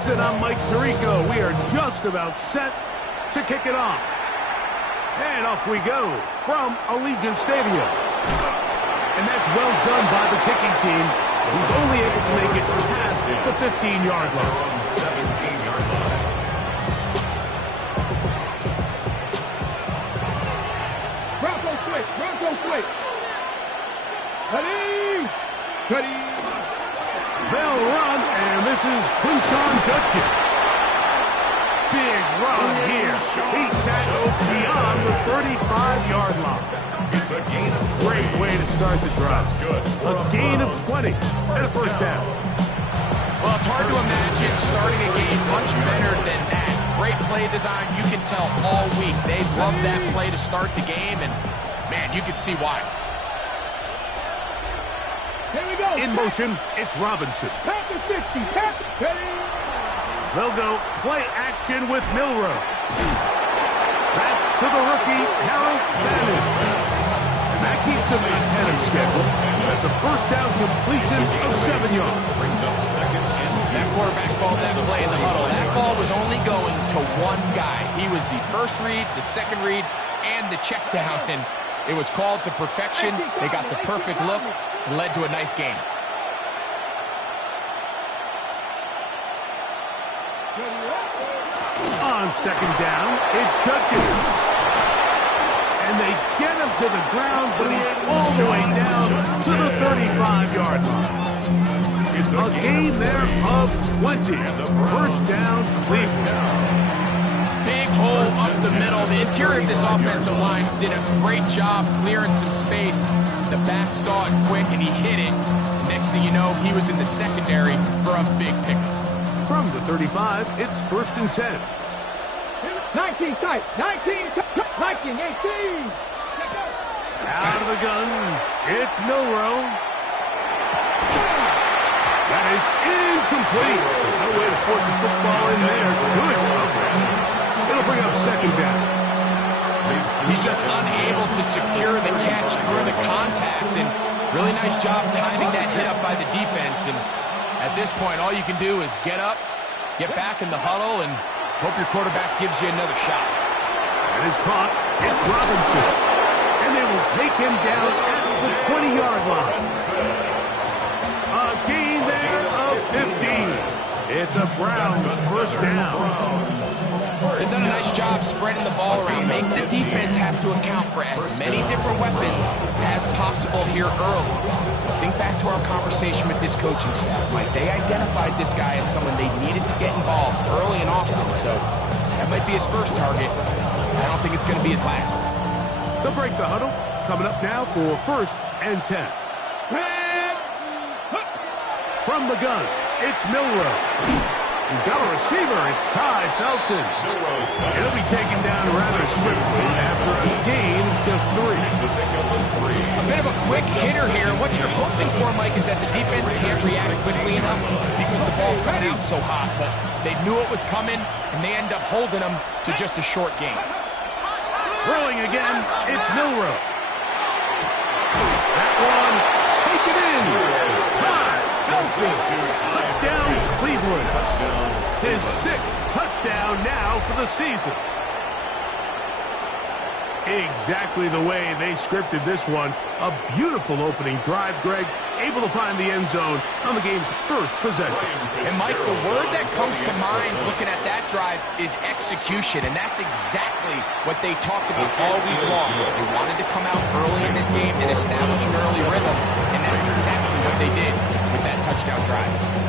Robinson. I'm Mike Tirico. We are just about set to kick it off. And off we go from Allegiant Stadium. And that's well done by the kicking team. He's only able to make it past the 15-yard line. 17-yard line. Bronco quick. Ready. They'll run, and this is Quinshon Judkins. Big run here. He's tackled beyond the 35-yard line. It's a gain of 20. Great way to start the drive. That's good. A gain of 20 and a first down. Well, it's hard to imagine starting a game much better than that. Great play design. You can tell all week they love that play to start the game, and, man, you can see why. Here we go. In motion, it's Robinson. Pat the 60. Pat. Ready. They'll go play action with Milrow. That's to the rookie, Harold Fannin. And that keeps him ahead of schedule. That's a first down completion of 7 yards. Brings up second and 2. That quarterback called that play in the huddle. That ball was only going to one guy. He was the first read, the second read, and the check down. And it was called to perfection. They got the perfect look and led to a nice game. On second down, it's Judkins. And they get him to the ground, but he's all the way down to the 35-yard line. It's A gain there of 20. First down, Cleveland. Big hole up the middle. The interior of this offensive line did a great job clearing some space. The back saw it quick, and he hit it. And next thing you know, he was in the secondary for a big pickup. From the 35, it's first and 10. 19 tight. 18. Out of the gun, it's Milrow. That is incomplete. There's no way to force a football in there. Good coverage. It'll bring up second down. He's just unable to secure the catch through the contact, and really nice job timing that hit up by the defense. And at this point, all you can do is get up, get back in the huddle, and hope your quarterback gives you another shot. That is caught. It's Robinson. And they will take him down at the 20-yard line. A gain there of 15. It's a Browns first down. They've done a nice job spreading the ball around, making the defense have to account for as many different weapons as possible here early. Think back to our conversation with this coaching staff, Mike. They identified this guy as someone they needed to get involved early and often, so that might be his first target. I don't think it's going to be his last. They'll break the huddle. Coming up now for first and 10. From the gun, it's Milrow. He's got a receiver. It's Ty Felton. He'll be taken down rather swiftly after a gain of just 3. A bit of a quick hitter here. What you're hoping for, Mike, is that the defense can't react quickly enough because the ball's coming out so hot. But they knew it was coming, and they end up holding them to just a short gain. Throwing again, it's Milrow. That one, take it in. Ty Felton. Touchdown, Cleveland. His 6th touchdown now for the season. Exactly the way they scripted this one. A beautiful opening drive, Greg. Able to find the end zone on the game's first possession. And, Mike, the word that comes to mind looking at that drive is execution, and that's exactly what they talked about all week long. They wanted to come out early in this game and establish an early rhythm, and that's exactly what they did with that touchdown drive.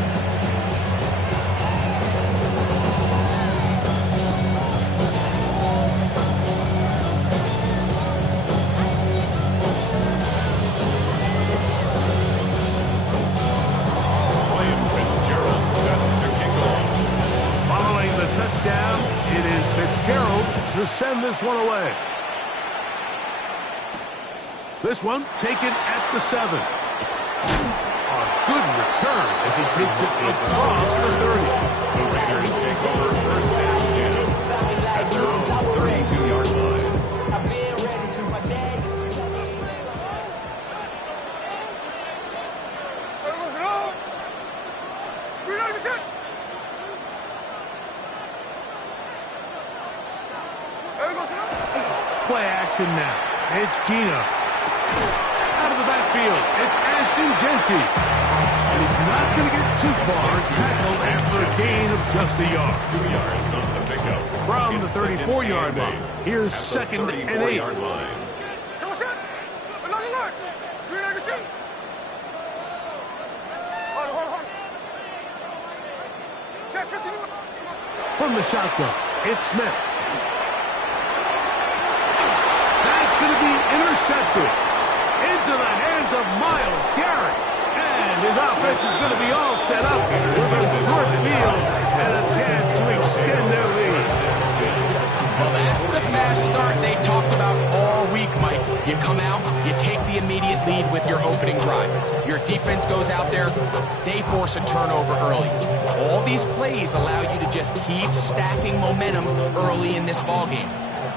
To send this one away. This one taken at the 7. A good return as he takes it across the 30. The Raiders take over first and 10 at their own 32-yard line. I've been ready since my daddy. action now. It's Gino. Out of the backfield, it's Ashton Genty. And he's not going to get too far. It's tackled after a gain of just a yard. 2 yards on the pickup. From the 34-yard line, here's second and 8. From the shotgun, it's Smith. That's going to be intercepted into the hands of Myles Garrett. And his offense is going to be all set up with a short field and a chance to extend their lead. Well, that's the fast start they talked about all week, Mike. You come out, you take the immediate lead with your opening drive. Your defense goes out there, they force a turnover early. All these plays allow you to just keep stacking momentum early in this ballgame.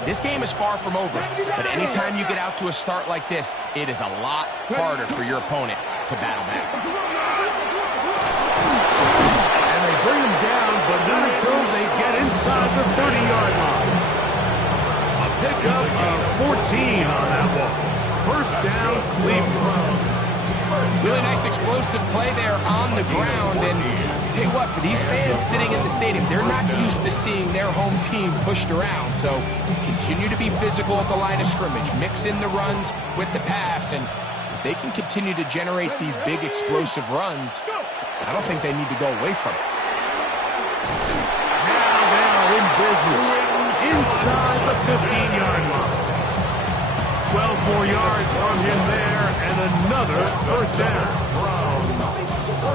This game is far from over, but anytime you get out to a start like this, it is a lot harder for your opponent to battle back. And they bring him down, but not until they get inside the 30-yard line. A pickup of 14 on that one. First down, Cleveland. Really nice explosive play there on the ground, and tell you what, for these fans sitting in the stadium, they're not used to seeing their home team pushed around, so continue to be physical at the line of scrimmage, mix in the runs with the pass, and if they can continue to generate these big explosive runs, I don't think they need to go away from it. Now they are in business inside the 15-yard line. 12 more yards from him there, and another first down.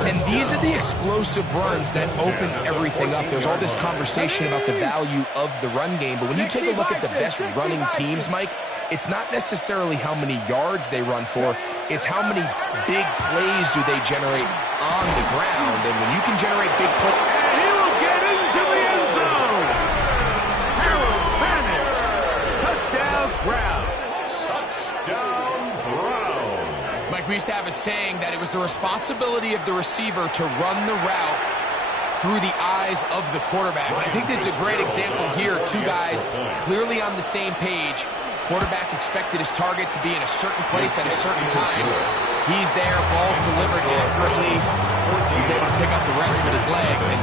And these are the explosive runs that open everything up. There's all this conversation about the value of the run game, but when you take a look at the best running teams, Mike, it's not necessarily how many yards they run for, it's how many big plays do they generate on the ground. And when you can generate big plays... And he will get into the end zone! Harold Fannin! Touchdown, Brown! Mike, we used to have a saying that it was the responsibility of the receiver to run the route through the eyes of the quarterback. I think this is a great example here. Two guys clearly on the same page. Quarterback expected his target to be in a certain place at a certain time. He's there, ball's delivered accurately. He's able to pick up the rest with his legs, and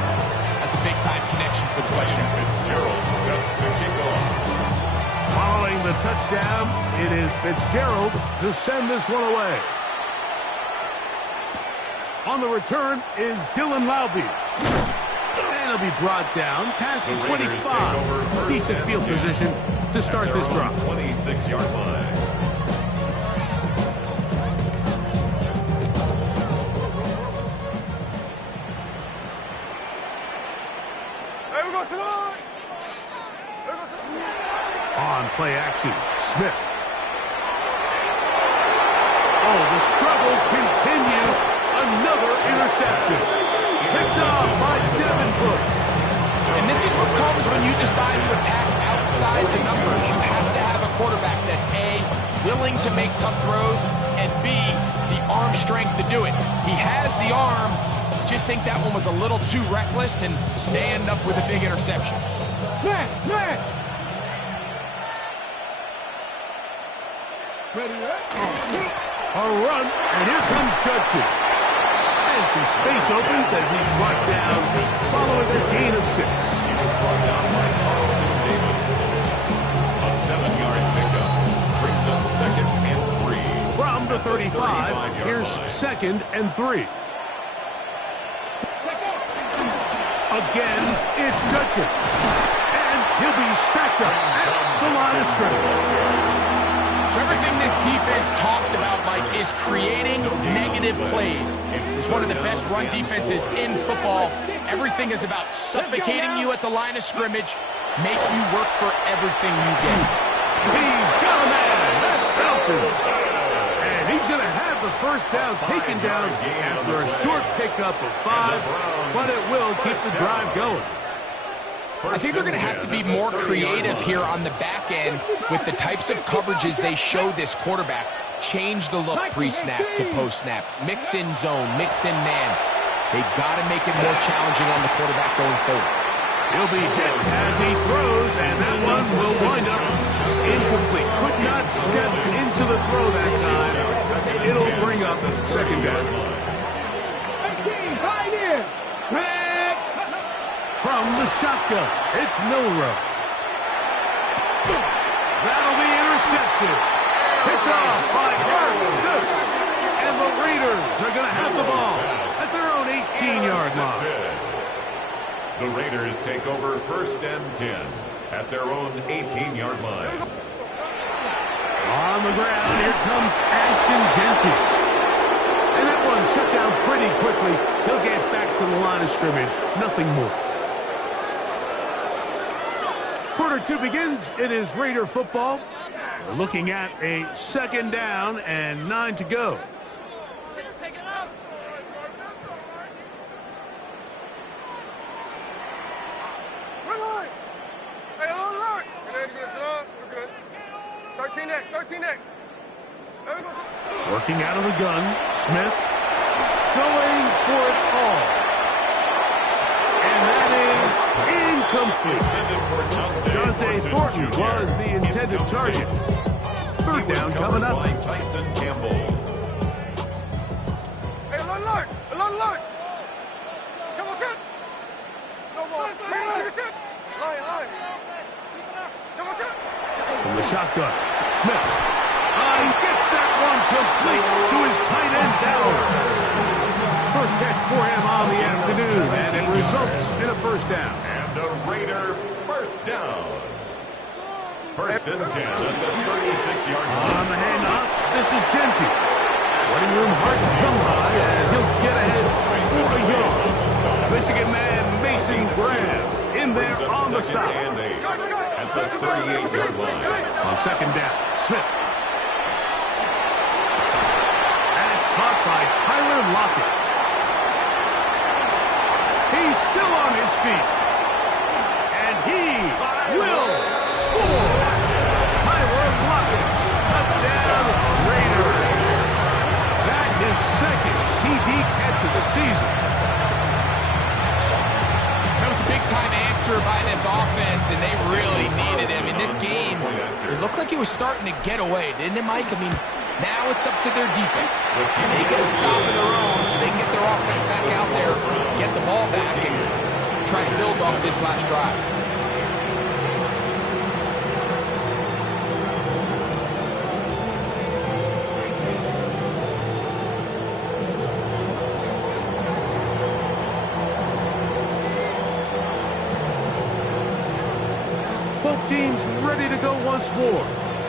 that's a big-time connection for the touchdown. Fitzgerald set to kick off. Following the touchdown, it is Fitzgerald to send this one away. On the return is Dylan Laube. And he'll be brought down past the 25. Decent field position to start this drive. 26-yard line. On play action, Smith. Oh, the struggles continue. Another interception. Picked off by Devin Bush. And this is what comes when you decide to attack outside the numbers. You have to have a quarterback that's A, willing to make tough throws, and B, the arm strength to do it. He has the arm. Just think that one was a little too reckless, and they end up with a big interception. Man! A run, and here comes Judkins. And some space opens as he's brought down following a gain of 6. He was brought down by Carlton Davis. A 7-yard pickup brings up second and 3. From the 35, here's second and 3. Again, it's Judkins. And he'll be stacked up at the line of scrimmage. So everything this defense talks about, Mike, is creating negative plays. It's one of the best run defenses in football. Everything is about suffocating you at the line of scrimmage, make you work for everything you get. He's got a man. That's Felton. And he's going to have the first down taken down after a short pickup of 5, but it will keep the drive going. I think they're going to have to be more creative here on the back end with the types of coverages they show this quarterback. Change the look pre-snap to post-snap. Mix in zone, mix in man. They've got to make it more challenging on the quarterback going forward. He'll be hit as he throws, and that one will wind up Incomplete. Could not step into the throw that time. It'll bring up second down. 18, right here. Back. From the shotgun, it's Milrow. That'll be intercepted. Picked off by Ertz. And the Raiders are going to have the ball at their own 18-yard line. The Raiders take over 1st and 10 at their own 18-yard line. On the ground, here comes Ashton Genty. And that one shut down pretty quickly. He'll get back to the line of scrimmage. Nothing more. Quarter 2 begins. It is Raider football. We're looking at a 2nd down and 9 to go. Working out of the gun, Smith going for it all. And that is incomplete. Dante Thornton was the intended target. 3rd down coming up. By Tyson Campbell. Hey, alert! Alert! Come on, sit! No more. Hey, sit! Line. Come on, sit! From the shotgun, Smith. He gets that one complete to his tight end Bowers. First catch for him on the afternoon, and it results in a 1st down. And a Raider 1st down. 1st and 10 at the 36-yard line. On the handoff, this is Genty. Waiting room hard to come by as he'll get ahead for a yard. Michigan man Mason Graham in there on the stop. And 8 at the 38-yard line. On 2nd down, Smith. Caught by Tyler Lockett. He's still on his feet. And he will score. Tyler Lockett. Touchdown Raiders. That is 2nd TD catch of the season. That was a big-time answer by this offense, and they really needed him. In this game, it looked like he was starting to get away, didn't it, Mike? I mean, now it's up to their defense. And they get a stop of their own so they can get their offense back out there, get the ball back, and try to build off this last drive. Both teams ready to go once more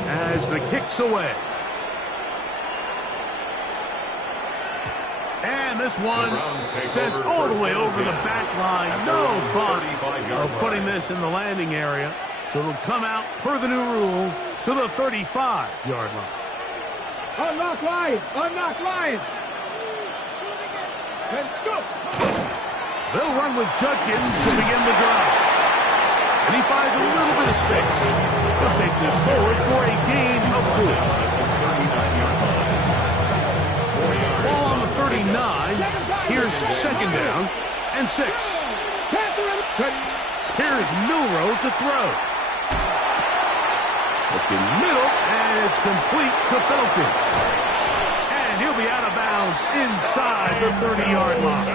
as the kick's away. And this one sent all the way over the back line. No thought of putting this in the landing area. So it'll come out per the new rule to the 35-yard line. Unlock Lions! Unlock Lions! And shoot! They'll run with Judkins to begin the drive. And he finds a little bit of space. He'll take this forward for a gain of 4. Ball on the 39. Here's 2nd down and 6. Here's Milrow to throw. Looking middle, and it's complete to Felton. And he'll be out of bounds inside the 30-yard line.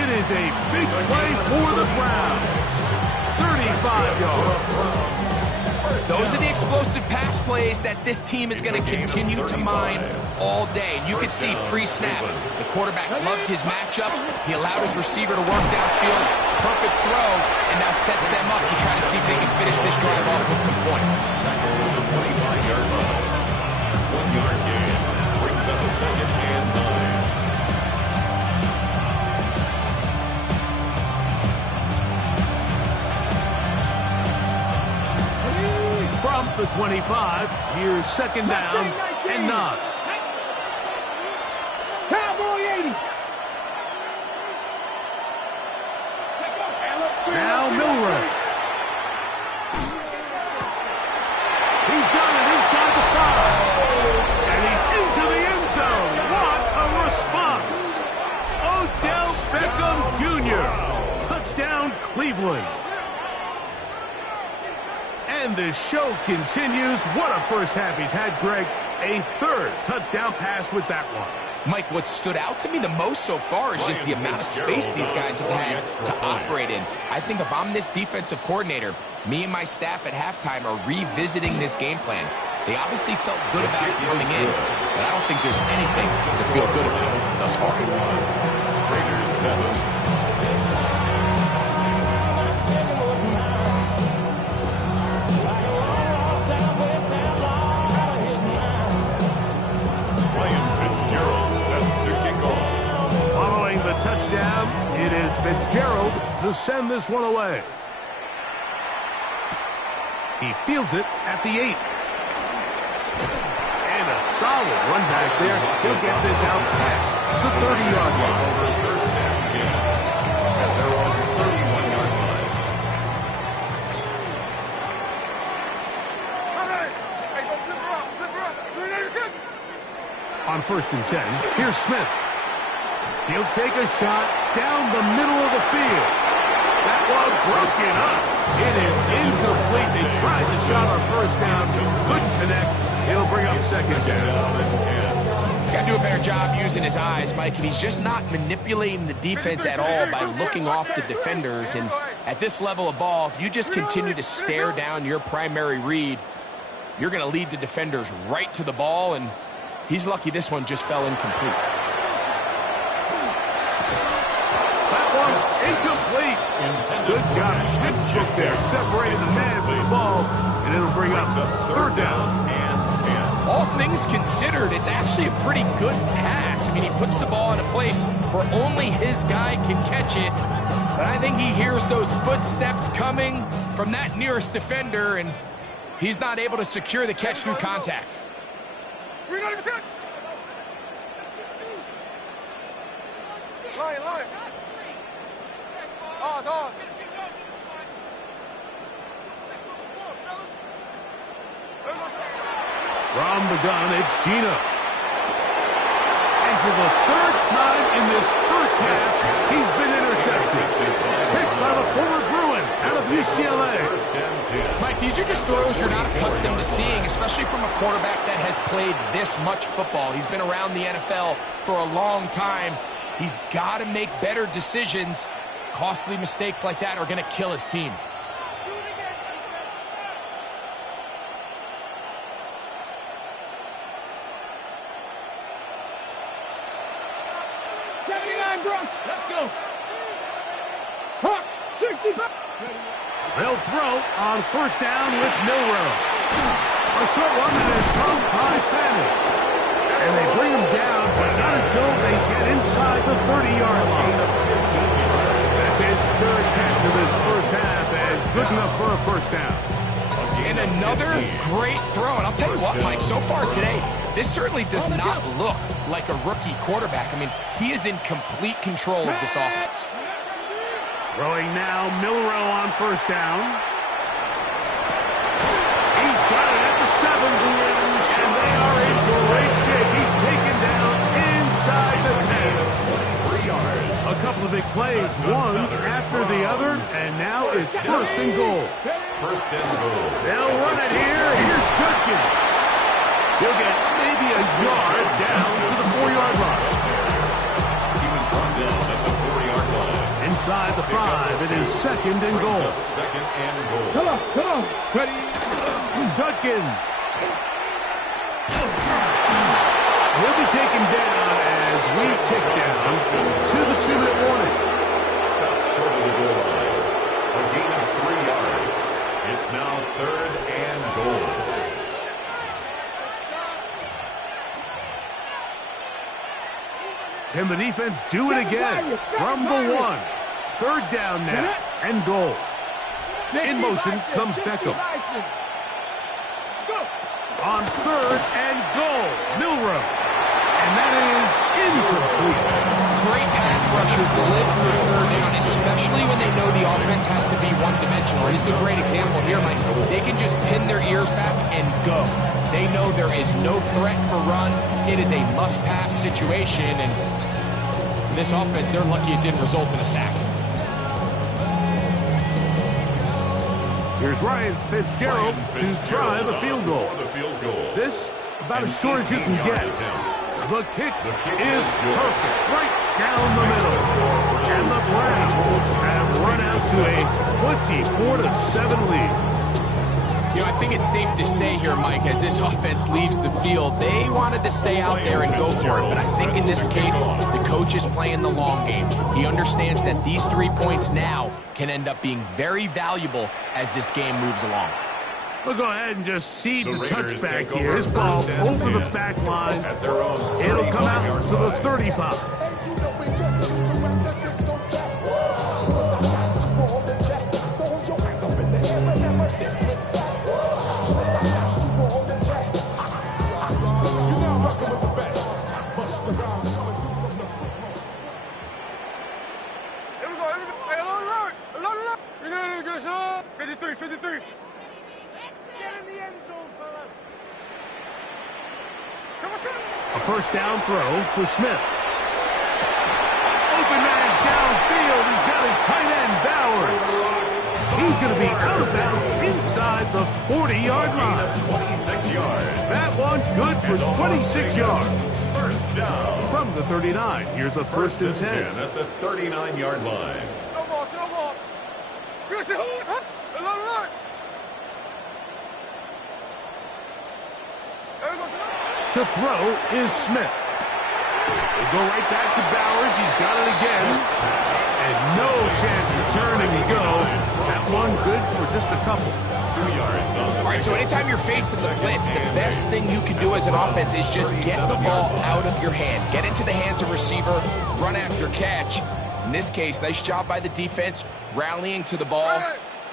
It is a big play for the Browns. 35 yards. Those are the explosive pass plays that this team is going to continue to mine all day. You can see pre-snap, the quarterback loved his matchup. He allowed his receiver to work downfield. Perfect throw, and now sets them up to try to see if they can finish this drive off with some points. Tackle to the 25-yard line. 1-yard gain brings up 2nd and 9. From the 25, here's 2nd down and 9. Cowboy 80! Now Milrow. He's got it inside the 5. And he's into the end zone. What a response. Odell Beckham Jr. Touchdown Cleveland. And the show continues. What a first half he's had, Greg. A third touchdown pass with that one. Mike, what stood out to me the most so far is just the amount of space these guys have had to operate in. I think if I'm this defensive coordinator, me and my staff at halftime are revisiting this game plan. They obviously felt good about it coming in, but I don't think there's anything to feel good about thus far. Raiders 7. Touchdown, it is Fitzgerald to send this one away. He fields it at the 8. And a solid run back there. He'll get this out past the 30-yard line. Over first down 10 at their own 31-yard line. All right. Hey, go flip her up. Flip her up. On 1st and 10, here's Smith. He'll take a shot down the middle of the field. That one broken up. It is incomplete. They tried the shot on first down. Couldn't connect. It'll bring up second down. He's got to do a better job using his eyes, Mike, and he's just not manipulating the defense at all by looking off the defenders. And at this level of ball, if you just continue to stare down your primary read, you're going to lead the defenders right to the ball, and he's lucky this one just fell incomplete. Incomplete. Good job. Schnitzbook there, separating the man from the ball, and it'll bring up third down and 10. All things considered, it's actually a pretty good pass. I mean, he puts the ball in a place where only his guy can catch it, but I think he hears those footsteps coming from that nearest defender, and he's not able to secure the catch through contact. 390%. Line. Ours. From the gun, it's Gino. And for the third time in this first half, he's been intercepted. Picked by the former Bruin out of UCLA. Mike, these are just throws you're not accustomed to seeing, especially from a quarterback that has played this much football. He's been around the NFL for a long time. He's got to make better decisions. Costly mistakes like that are going to kill his team. Let's go. Hawk, 65. They'll throw on first down with Milroe. A short one that is caught by Fanning. And they bring him down, but not until they get inside the 30-yard line. That's his third catch of this first half, as good enough for a first down. And another great throw. And I'll tell you what, Mike, so far today, this certainly does not look like a rookie quarterback. I mean, he is in complete control of this offense. Throwing now, Milroe on first down. He's got it at the 7, and they are in great shape. He's taken down inside the 10. 3 yards. A couple of big plays, one after the other, and now it's first and goal. First and goal. They'll run it here. Here's Judkins. He'll get maybe a yard down to the 4-yard line. He was brought down at the 4-yard line. Inside the 5, it is second and goal. Second and goal. Come on. Ready. Judkins. He'll be taken down as we tick down to the 2-minute warning. Stop short of the goal line. A gain of 3 yards. It's now third and goal. Can the defense do it again from the 1? Third down now and goal. In motion comes Beckham. On third and goal, Milroe. And that is incomplete. Great pass rushers live for third down, especially when they know the offense has to be one-dimensional. And this is a great example here, Mike. They can just pin their ears back and go. They know there is no threat for run. It is a must-pass situation, and for this offense, they're lucky it didn't result in a sack. Here's Ryan Fitzgerald to try the field goal. This, about as short as you can get. The kick is perfect, right down the middle. And the Browns have run out to a 24-7 lead. You know, I think it's safe to say here, Mike, as this offense leaves the field, they wanted to stay out there and go for it. But I think in this case, the coach is playing the long game. He understands that these 3 points now can end up being very valuable as this game moves along. We'll go ahead and just cede the touchback here. This ball over the back line. It'll come out to the 35. A first down throw for Smith. Open man downfield. He's got his tight end, Bowers. He's going to be out of bounds inside the 40-yard line. 26 yards. That one good for 26 yards. First down. From the 39, here's a first and 10. At the 39-yard line. No ball, no ball. To throw is Smith. They go right back to Bowers. He's got it again. And no chance to turn and go. That one good for just a couple. 2 yards on the All right, so anytime you're facing the blitz, the best thing you can do as an offense is just get the ball out of your hand. Get into the hands of receiver, run after catch. In this case, nice job by the defense, rallying to the ball.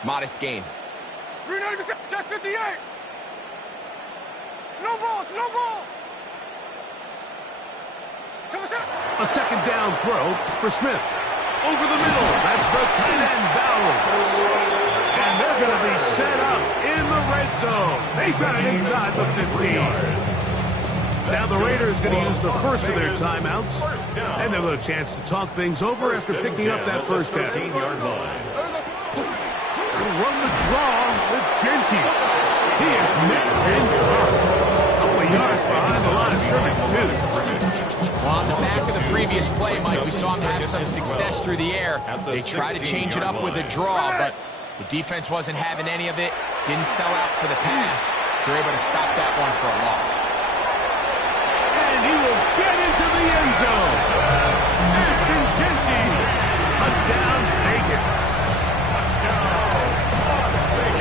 Modest gain. 390%, check 58. No ball, no ball. A second down throw for Smith. Over the middle. That's the tight end, Bowers. And they're going to be set up in the red zone. They got it inside the 50 yards. Now the Raiders going to use the first of their timeouts. And they'll have a chance to talk things over after picking up that first down. 15-yard line. Run the draw with Genty. He is met and dropped. A couple of yards behind the line of scrimmage, too. Well, on the back of the previous play, Mike, we saw him have some success through the air. They tried to change it up with a draw, but the defense wasn't having any of it. Didn't sell out for the pass. They're able to stop that one for a loss. And he will get into the end zone. Ashton Genty. Touchdown, Vegas.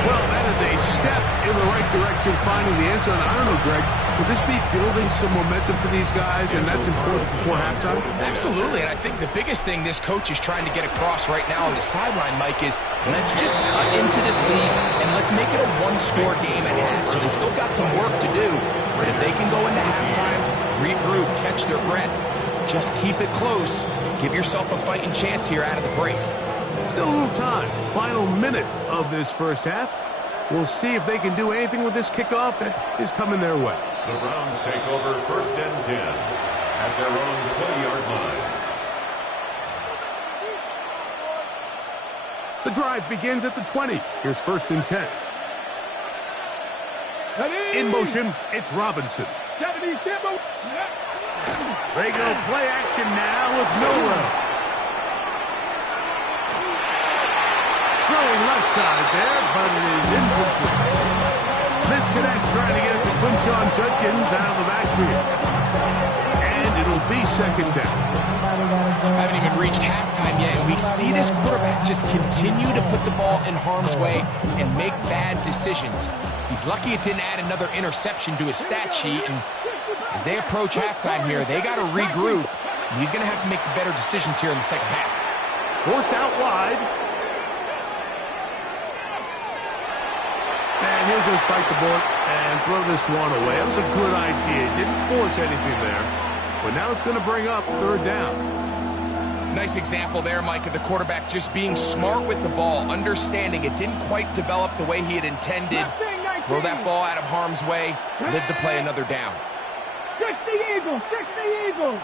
Well, that is a step in the right direction, finding the end zone. I don't know, Greg, could this be building some momentum for these guys, and that's important before halftime? Absolutely, and I think the biggest thing this coach is trying to get across right now on the sideline, Mike, is let's just cut into this lead, and let's make it a one-score game at half. So they still got some work to do, but if they can go into halftime, regroup, catch their breath, just keep it close, give yourself a fighting chance here out of the break. Still a little time. Final minute of this first half. We'll see if they can do anything with this kickoff that is coming their way. The Browns take over first and 10 at their own 20-yard line. The drive begins at the 20. Here's first and 10. In motion, it's Robinson. They go play action now with Milrow. Throwing left side there, but it is incomplete. Misconnect trying to get it to Quinshon Judkins out of the backfield. And it'll be second down. Haven't even reached halftime yet, and we see this quarterback just continue to put the ball in harm's way and make bad decisions. He's lucky it didn't add another interception to his stat sheet, and as they approach halftime here, they got to regroup. He's going to have to make the better decisions here in the second half. Forced out wide. And he'll just bite the bullet and throw this one away. That was a good idea. Didn't force anything there. But now it's going to bring up third down. Nice example there, Mike, of the quarterback just being smart with the ball, understanding it didn't quite develop the way he had intended. Throw that ball out of harm's way, live to play another down. 60 Eagles, 60 Eagles.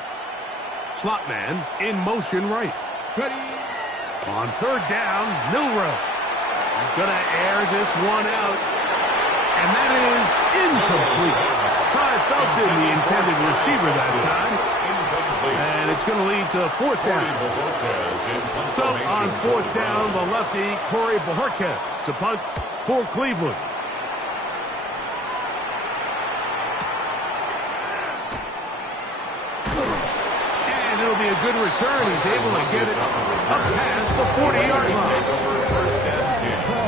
Slot man in motion right. Ready. On third down, Milrow. He's going to air this one out. And that is incomplete. Try belted the intended receiver that time. And it's going to lead to fourth down. So on fourth down, the lefty, Corey Bojorquez to punt for Cleveland. It'll be a good return. He's able to get it up past the 40-yard line. First and 10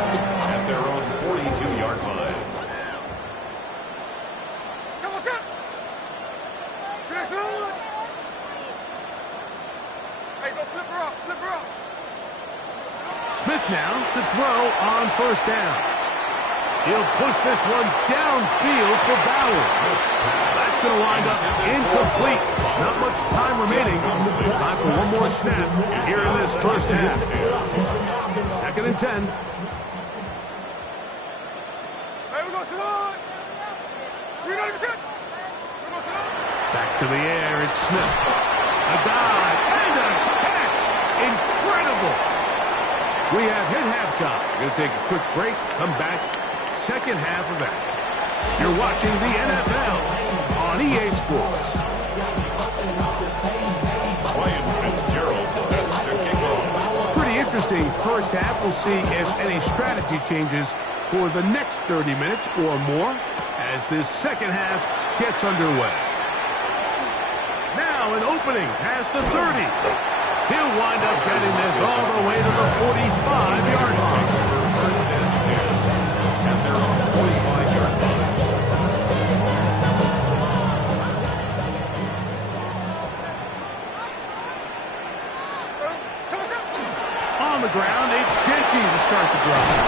at their own 42-yard line. Hey, go flip her up, flip her up. Smith now to throw on first down. He'll push this one downfield for Bowers. That's going to wind up incomplete. Not much time remaining. Time for one more snap here in this first half. Second and 10. Hey, we go slide. 390%. Back to the air. It's Smith. A dive and a catch. Incredible. We have hit halftime. We're going to take a quick break. Come back. Second half of action. You're watching the NFL on EA Sports. Pretty interesting first half. We'll see if any strategy changes for the next 30 minutes or more as this second half gets underway. Now an opening past the 30. He'll wind up getting this all the way to the 45-yard line. First and 10 at their own 45-yard line. On the ground, it's Genty to start the drive.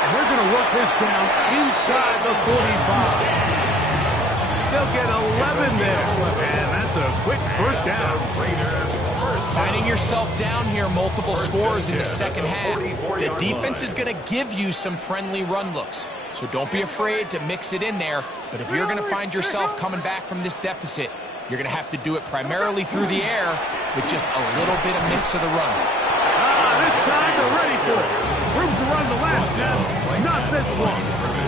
And they're going to work this down inside the 45. They'll get 11 there. And that's a quick first down. Finding yourself down here, multiple scores in the second half. The defense is going to give you some friendly run looks. So don't be afraid to mix it in there. But if you're going to find yourself coming back from this deficit, you're going to have to do it primarily through the air with just a little bit of mix of the run. This time they're ready for it. Room to run the last snap. Not this one.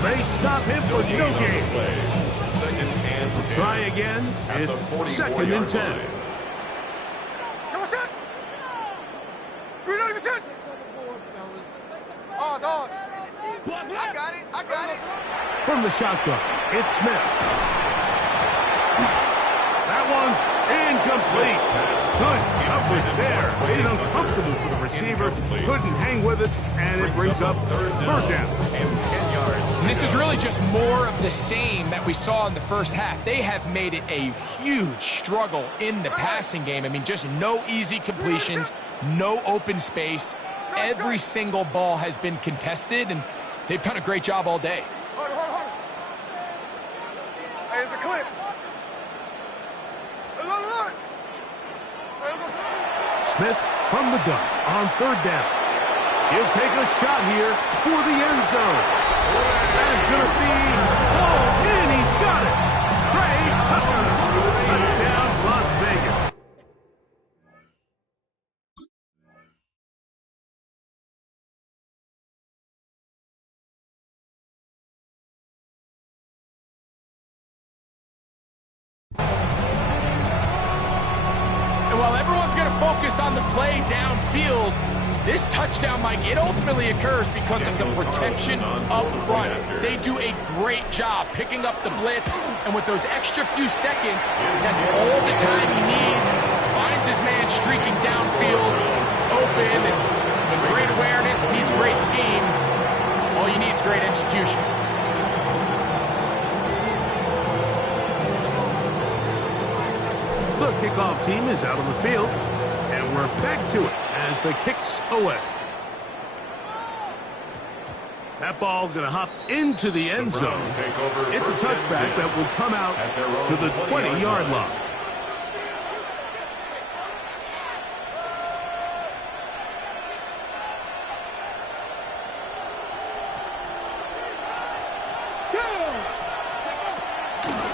They stop him for no gain. Second and 10. Try again. It's second and 10. I got it. From the shotgun, it's Smith. That one's incomplete. Good coverage there. Made it uncomfortable for the receiver. Couldn't hang with it, and it brings up third down. And this is really just more of the same that we saw in the first half. They have made it a huge struggle in the passing game. I mean, just no easy completions, no open space. Every single ball has been contested, and they've done a great job all day. Hold on. Hey, it's a clip. Smith from the gun on third down. He'll take a shot here for the end zone. That's going to be hauled in. He's got it. Trey Tucker. Touchdown, Las Vegas. And while everyone's going to focus on the play downfield, this touchdown, Mike, it ultimately occurs because of the protection up front. They do a great job picking up the blitz, and with those extra few seconds, that's all the time he needs. Finds his man streaking downfield, open, and with great awareness meets great scheme. All you need is great execution. The kickoff team is out on the field, and we're back to it as the kick's away. That ball going to hop into the end zone. It's a touchback that will come out to the 20-yard line.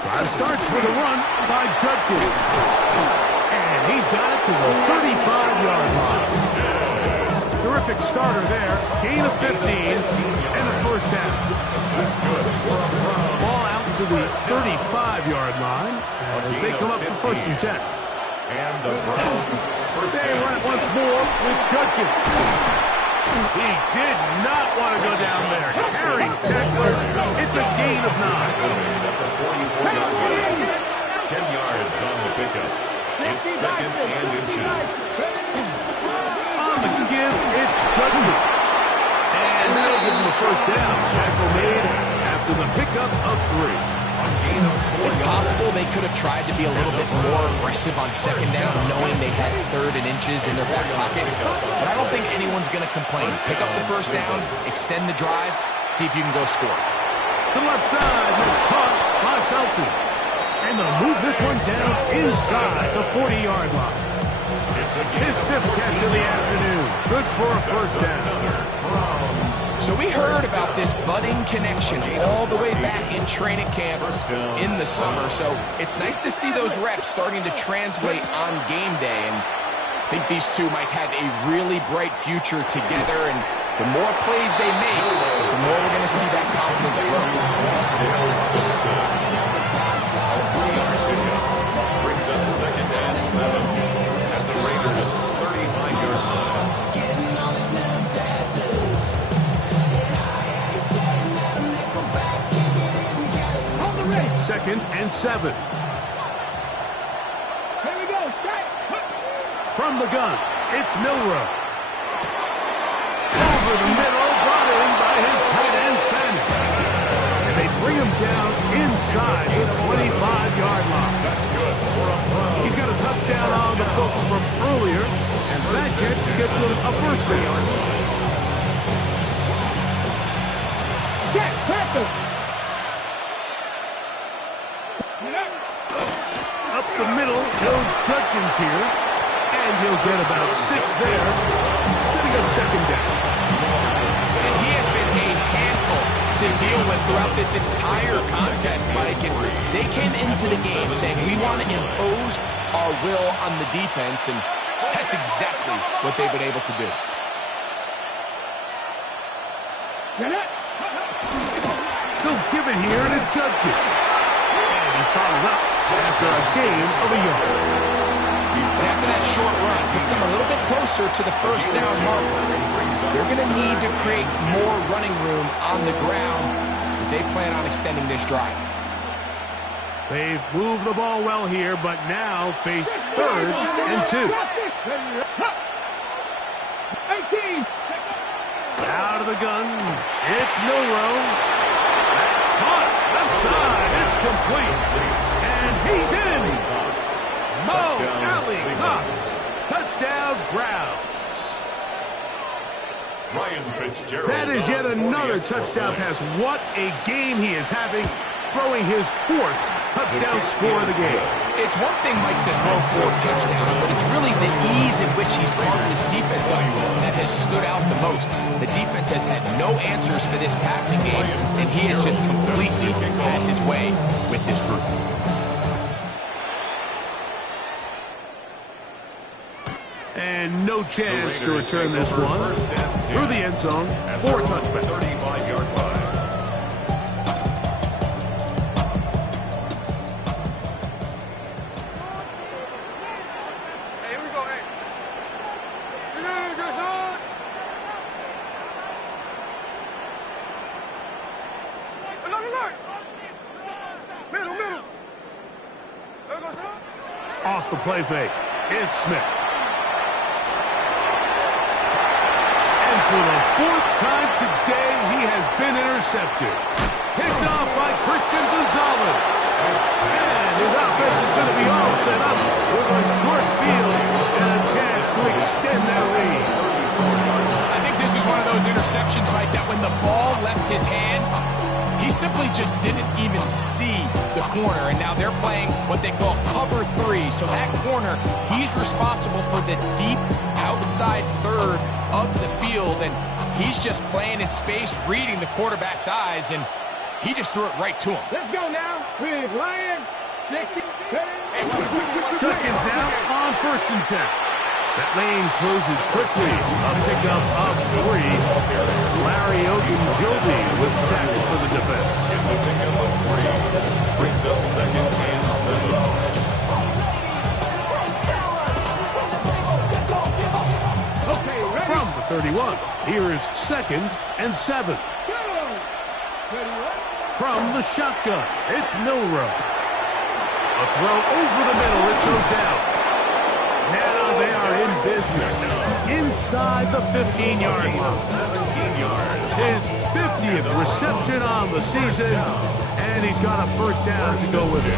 Drive starts with a run by Judkins. And he's got it to the 35-yard line. Terrific starter there. Gain of 15 and a first down. Ball out to the 35-yard line as they come up for first and 10. And the Browns first They down. run it once more with Judkins. He did not want to go down there. Harry tacklers. It's a gain of 9. At the 44-yard line. 10 yards on the pickup. It's second and inches. On the give, it's Judkins. And that'll give him a first down. Shackle made after the pickup of 3. It's possible they could have tried to be a little bit more aggressive on second down, knowing they had 3rd and inches in their back pocket. But I don't think anyone's going to complain. Pick up the first down, extend the drive, see if you can go score. To the left side, that's caught by Felton. And they'll move this one down inside the 40-yard line. His 5th catch of the afternoon. Good for a first down. So we heard about this budding connection all the way back in training camp in the summer. So it's nice to see those reps starting to translate on game day. And I think these two might have a really bright future together. And the more plays they make, the more we're going to see that confidence grow. Brings up second and 7 at the Raiders' 35-yard line. Second and 7. Here we go. Strike. From the gun, it's Milrow. Over the middle, brought in by his tight end, Fanning. And they bring him down inside the 25-yard line. That's good for a Browns. He's got a touchdown on the books from earlier, and that catch gets him a first down. Get Panther. Up the middle goes Judkins here, and he'll get about 6 there, setting up second down. And he has been a handful to deal with throughout this entire contest, Mike. And they came into the game saying, we want to impose our will on the defense, and that's exactly what they've been able to do. They'll give it here to Judkins. And he's followed up after a gain of a yard. And after that short run, puts them a little bit closer to the first down marker. They're going to need to create more running room on the ground if they plan on extending this drive. They've moved the ball well here, but now face 3rd and 2. 18. Out of the gun, it's Milrow. That's caught, left side, it's complete. And he's in. Mo Alley Cox, touchdown Browns. Ryan Fitzgerald. That is yet another touchdown pass. What a game he is having, throwing his 4th touchdown score of the game. It's one thing, Mike, to throw 4 touchdowns, but it's really the ease in which he's carved his defense up that has stood out the most. The defense has had no answers for this passing game, and he has just completely had his way with this group. And no chance to return this one through the end zone for a touchback. 35-yard line. Hey, here we go, hey. You got it, Gerson. Alert. Middle. There goes up. Off the play fake, it's Smith. And for the 4th time today, he has been intercepted. Picked off by Christian Gonzalez. And his offense is going to be all set up with a short field and a chance to extend that lead. I think this is one of those interceptions, Mike, that when the ball left his hand, he simply just didn't even see the corner. And now they're playing what they call cover 3. So that corner, he's responsible for the deep outside 3rd of the field. And he's just playing in space, reading the quarterback's eyes, and he just threw it right to him. Let's go now with Ryan. 60. Judkins now on 1st and 10. That lane closes quickly. A pickup of 3. Larry Ogunjobi with the tackle for the defense. It's a pickup of 3. Brings up 2nd and 7. From the 31, here's 2nd and 7. From the shotgun, it's Milroe. A throw over the middle, it goes down. Now they are in business. Inside the 15-yard line. 17 yards. His 50th reception on the season, and he's got a first down to go with it.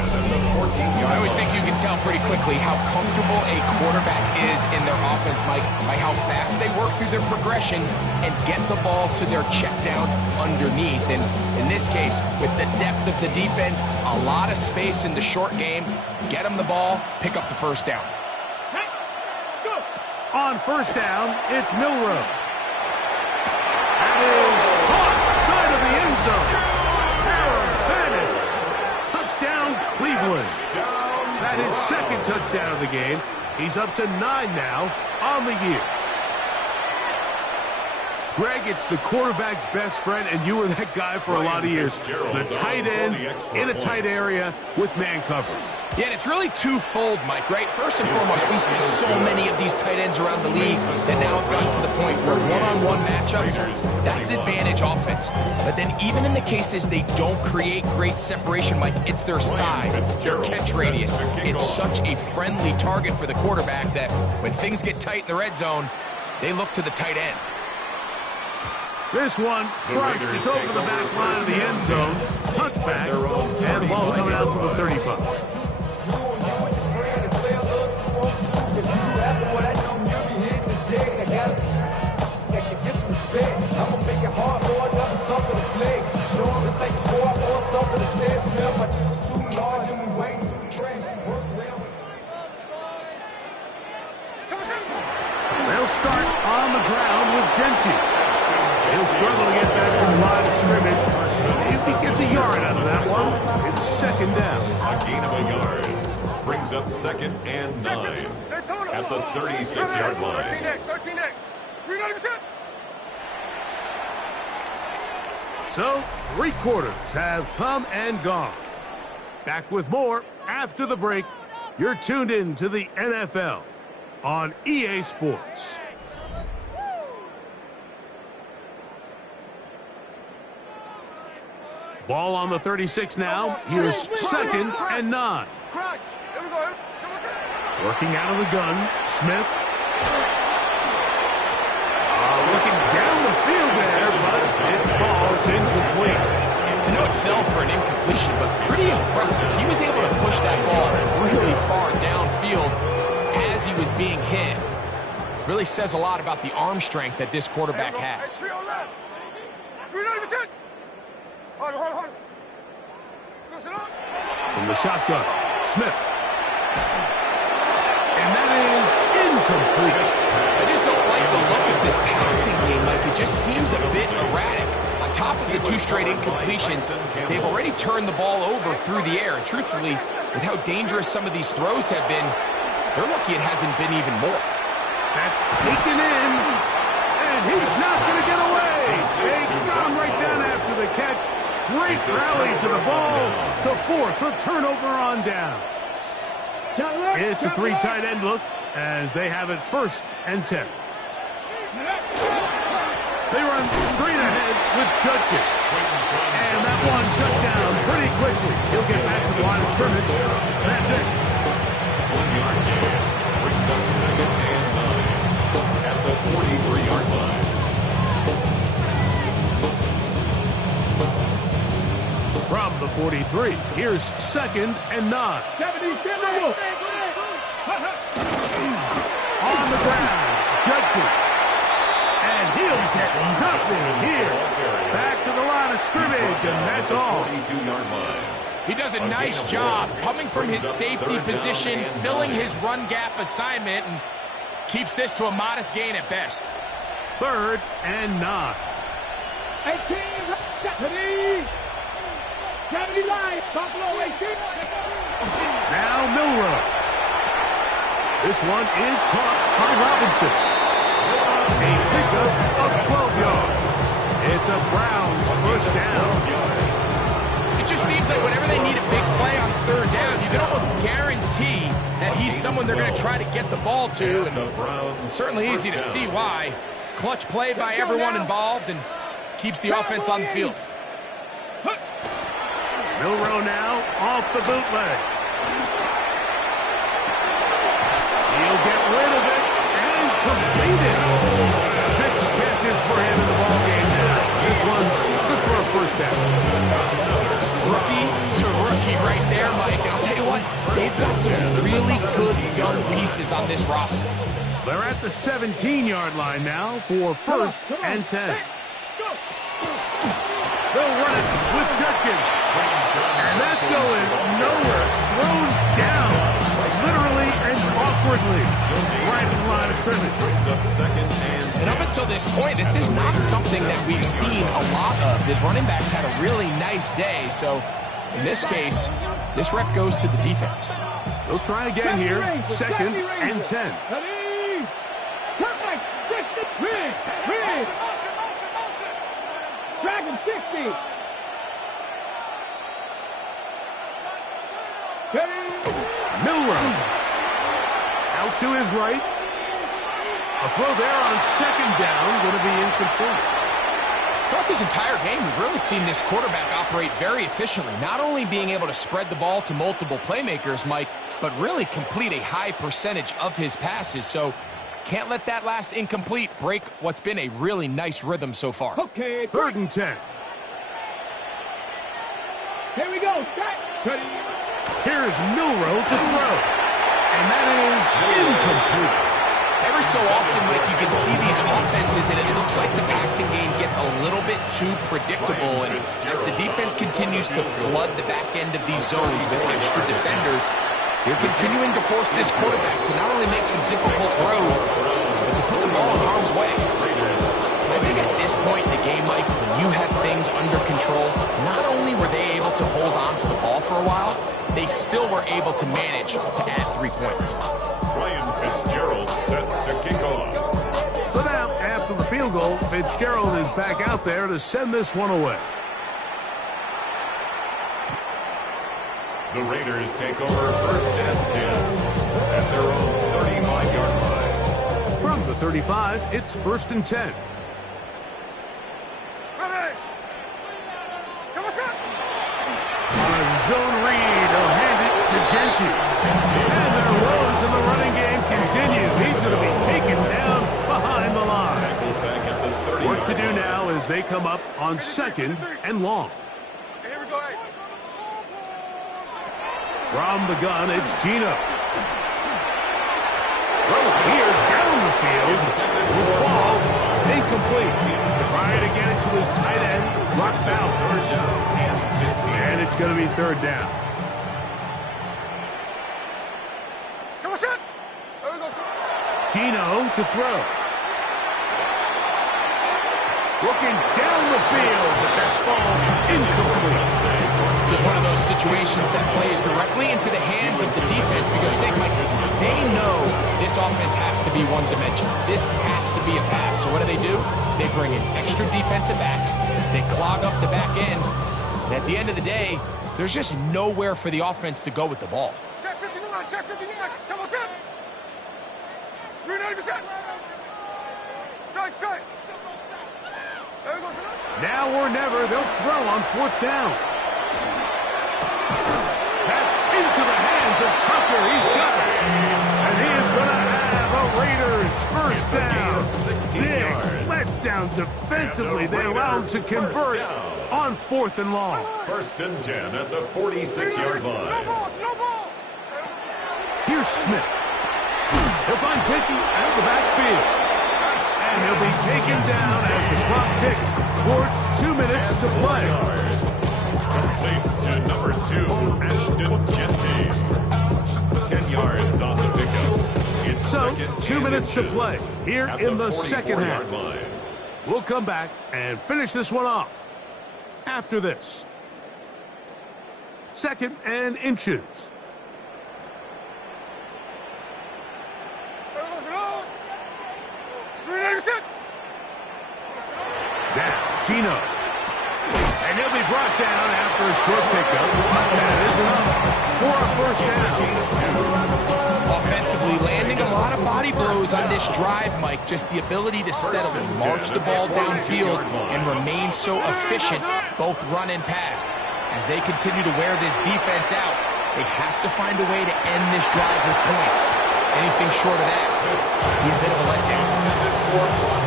I always think you can tell pretty quickly how comfortable a quarterback is in their offense, Mike, by how fast they work through their progression and get the ball to their check down underneath. And in this case, with the depth of the defense, a lot of space in the short game, get them the ball, pick up the first down. On first down, it's Milroe. That is caught side of the end zone. Aaron Fannin. Touchdown, Cleveland. That is 2nd touchdown of the game. He's up to 9 now on the year. Greg, it's the quarterback's best friend, and you were that guy for a lot of years. The tight end in a tight area with man coverage. Yeah, and it's really twofold, Mike, right? First and foremost, we see so many of these tight ends around the league that now have gotten to the point where one-on-one matchups, that's advantage offense. But then even in the cases they don't create great separation, Mike, it's their size, their catch radius. It's such a friendly target for the quarterback that when things get tight in the red zone, they look to the tight end. This one crushed. It's over the back line of the end zone. Touchback, and the ball's coming out to the 35. They'll start on the ground with Genty. He'll struggle to get back to the line of scrimmage. If he gets a yard out of that one, it's 2nd down. A gain of a yard. Brings up 2nd and 9. At the 36-yard line. 13 next. We're not even set. So, 3 quarters have come and gone. Back with more after the break. You're tuned in to the NFL on EA Sports. Ball on the 36 now. Here's 2nd and 9. Working out of the gun, Smith. Looking down the field there, but it falls incomplete. I know it fell for an incompletion, but pretty impressive. He was able to push that ball really far downfield as he was being hit. Really says a lot about the arm strength that this quarterback has. From the shotgun, Smith. And that is incomplete. I just don't like the look of this passing game, Mike. It just seems a bit erratic. On top of the 2 straight incompletions, they've already turned the ball over through the air. And truthfully, with how dangerous some of these throws have been, they're lucky it hasn't been even more. That's taken in, and he's not going to get away. They got him right down after the catch. Great rally to the ball to force a turnover on down. It's a 3 tight end look as they have it 1st and 10. They run straight ahead with Judkins. And that one shut down pretty quickly. He'll get back to the line of scrimmage. That's it. 1-yard gain. Brings up 2nd and 9. At the 43-yard line. From the 43, here's 2nd and 9. On the ground, Judkins. And he'll get nothing here. Back to the line of scrimmage, and that's all. 42-yard line. He does a nice job coming from his safety position, filling his run gap assignment, and keeps this to a modest gain at best. 3rd and 9. 18, Deputy. Deputy line, Buffalo 18. Now Milroe. This one is caught by Robinson. A pickup of 12 yards. It's a Browns first down. It just seems like whenever they need a big play on third down, you can almost guarantee that he's someone they're going to try to get the ball to. And it's certainly easy to see why. Clutch play by everyone involved and keeps the offense on the field. Milroe now off the bootleg. He'll get rid of it and complete it. 6 catches for him in the ballgame now. This one's good for a first down. Rookie to rookie right there, Mike. And I'll tell you what, they've got some really good young pieces on this roster. They're at the 17-yard line now for first and 10. They'll run it with Judkins. And that's going nowhere. Thrown down, literally and awkwardly, right in the line of scrimmage. And up until this point, this is not something that we've seen a lot of. His running backs had a really nice day. So in this case, this rep goes to the defense. They'll try again here. Second and 10. Dragon 60. Milroe out to his right. A throw there on second down, going to be incomplete. Throughout this entire game, we've really seen this quarterback operate very efficiently, not only being able to spread the ball to multiple playmakers, Mike, but really complete a high percentage of his passes. So can't let that last incomplete break what's been a really nice rhythm so far. Okay. Third and 10. Here we go. Start. Ready. Here's Milroe to throw. And that is incomplete. Every so often, Mike, you can see these offenses, and it looks like the passing game gets a little bit too predictable. And as the defense continues to flood the back end of these zones with extra defenders, they're continuing to force this quarterback to not only make some difficult throws, but to put the ball in harm's way. I think at this point in the game, Mike, when you had things under control, not only were they able to hold on to the ball for a while, they still were able to manage to add 3 points. Ryan Fitzgerald set to kick off. So now, after the field goal, Fitzgerald is back out there to send this one away. The Raiders take over first and 10 at their own 35-yard line. From the 35, it's first and 10. Ready. On a zone read, they'll hand it to Gentry. And their woes in the running game continue. He's going to be taken down behind the line. Work to do now as they come up on second and long. Here we go. From the gun, it's Gino. Throws here down the field. Will fall. Incomplete. Trying to get it to his tight end. Rocks out. And it's going to be third down. Gino to throw. Looking down the field, but that falls incomplete. This is one of those situations that plays directly into the hands of the defense because think, like, they know this offense has to be one-dimensional. This has to be a pass. So what do? They bring in extra defensive backs. They clog up the back end. And at the end of the day, there's just nowhere for the offense to go with the ball. Check 59, check 59. Double set. 390%. Strike. Now or never, they'll throw on fourth down. That's into the hands of Tucker. He's got it. And he is going to have a Raiders first down. Big letdown defensively. They allow him to convert on fourth and long. First and 10 at the 46-yard line. No ball. Here's Smith. He'll find Pickey out of the backfield. And he'll be taken down as the clock ticks towards 2 minutes to play. Complete to number 2, Ashton Genty. 10 yards on the pickup. It's So, second 2 minutes to play here at in the second half. 44-yard line. We'll come back and finish this one off after this. Second and inches. Now, Gino. And he'll be brought down after a short pickup. That is enough for a first down. Offensively, landing a lot of body blows on this drive, Mike. Just the ability to steadily march the ball downfield and remain so efficient, both run and pass. As they continue to wear this defense out, they have to find a way to end this drive with points. Anything short of that would be a bit of a letdown.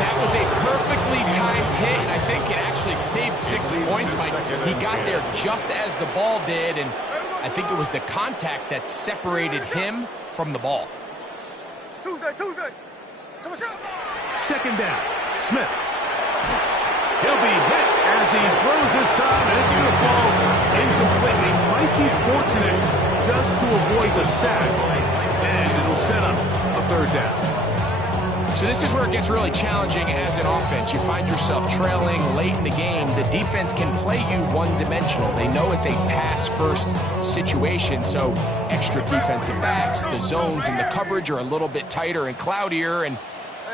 That was a perfectly timed hit, and I think it actually saved 6 points, Mike. He got there just as the ball did, and I think it was the contact that separated him from the ball. Second down, Smith. He'll be hit as he throws this time, and it's going to fall incompletely. Might be fortunate just to avoid the sack, and it'll set up a third down. So this is where it gets really challenging as an offense. You find yourself trailing late in the game. The defense can play you one-dimensional. They know it's a pass-first situation, so extra defensive backs, the zones and the coverage are a little bit tighter and cloudier, and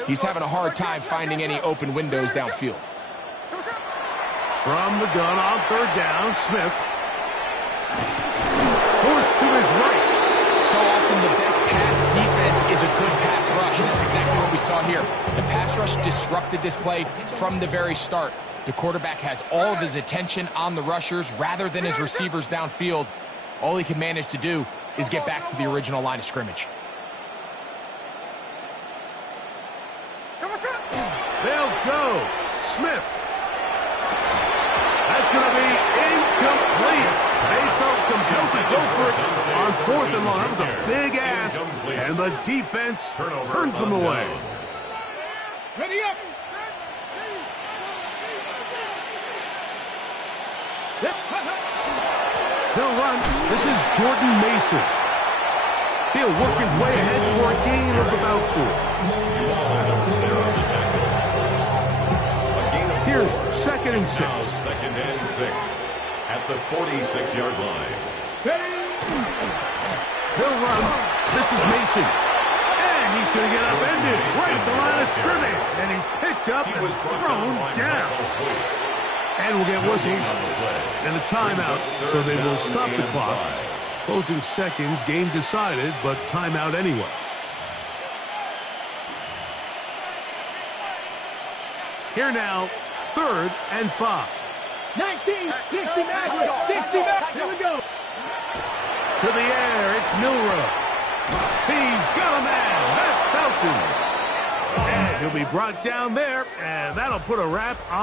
he's having a hard time finding any open windows downfield. From the gun on third down, Smith. Forced to his right. So often the best pass defense is a good pass rush, and that's exactly what we saw here. The pass rush disrupted this play from the very start. The quarterback has all of his attention on the rushers rather than his receivers downfield. All he can manage to do is get back to the original line of scrimmage. They'll go. Smith. That's going to be incomplete. They felt compelled to go for it on fourth and long. That was a big ask, and the defense turns them away. Ready up. They'll run. This is Jordan Mason. He'll work his way ahead for a gain of about 4. Here's second and 6. Second and 6 at the 46-yard line. They'll run. This is Mason. And he's going to get upended right at the line of scrimmage. And he's picked up and thrown down. And we'll get whistles and a timeout. So they will stop the clock. Closing seconds, game decided, but timeout anyway. Here now, 3rd and 5. 19, 60 back, 60 back. Here we go. To the air, it's Milrow. He's got a man. That's Felton. And he'll be brought down there, and that'll put a wrap on